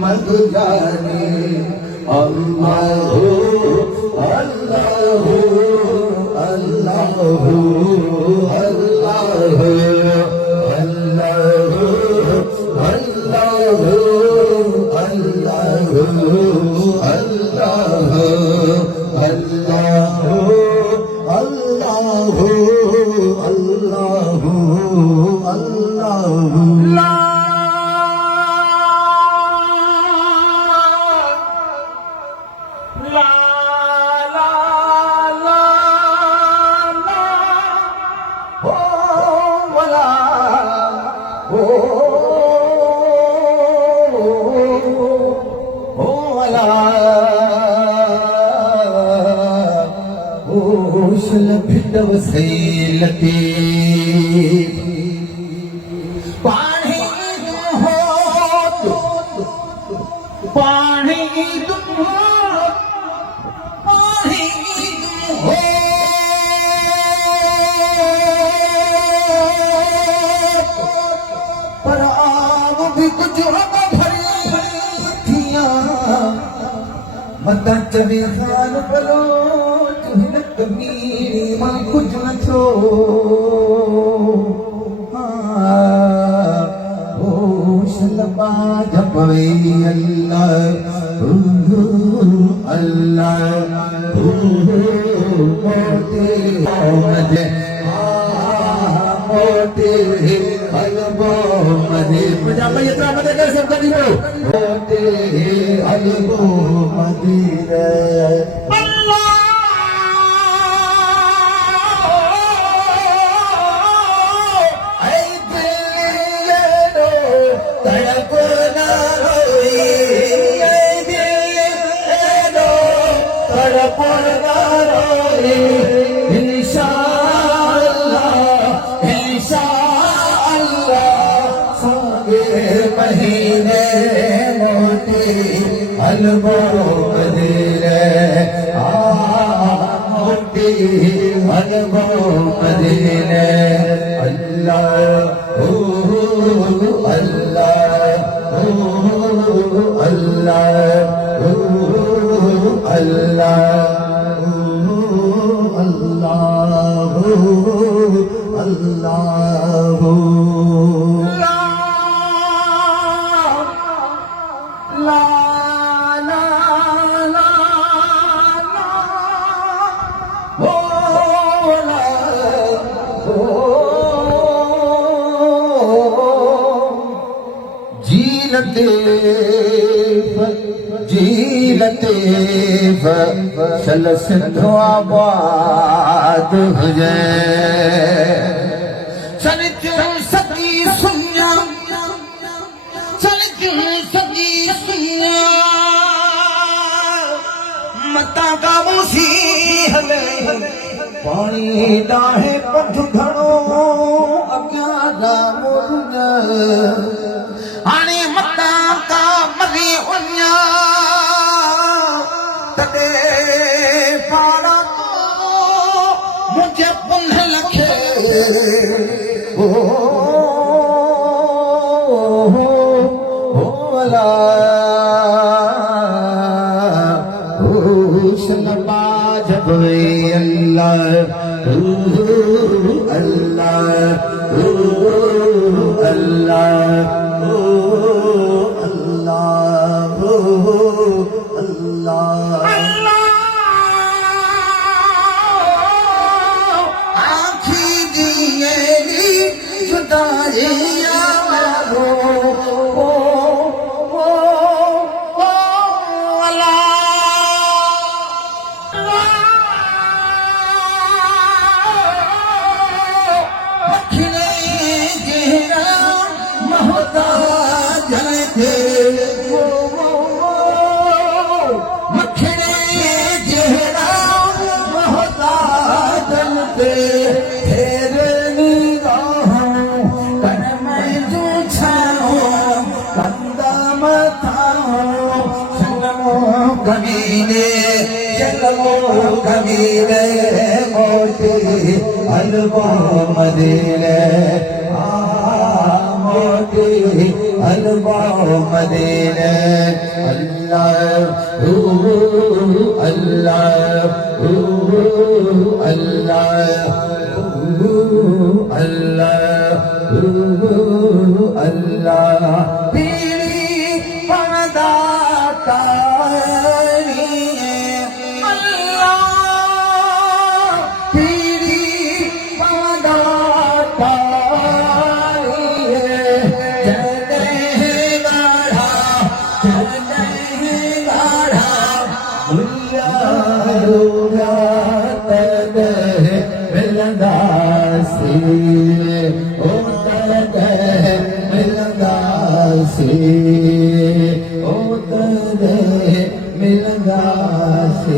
मोहम्मद जाने अल्लाह अल्लाह अल्लाह अल्लाह वसीलती पानी हो पानी हो पानी हो पर आग भी कुछ भरिया मता चवे खान पलो कमीरी मां कुछ न छो शलबा जपवे अल्लाह अल्लाह मोटे मोटे अलबो मदे मुझा मैं इतना मदे कर सब कर दियो मोटे अलबो मदीना महीने मोटी अलबो मदीने मोटी अलबो मदीने अल्लाह अल्लाह अल्लाह अल्लाह अल्लाह जीलते सल सिंधो आबाद हुजे सल सगी सुन्या सल सगी सुन्या मता का मुसी हले पानी डाहे पथ घणो अग्या दा मुरना आने मता का मरी उन्या तदे पारा तो मुझे पुनः लखे अला शलबा जबवे अल्लाह अल्लाह अल्लाह कमीने चलो कमीने मोटे अलबो मदीने मोटे अलबो मदीने अल्लाह अल्लाह अल्लाह अल्लाह पीरी पदा का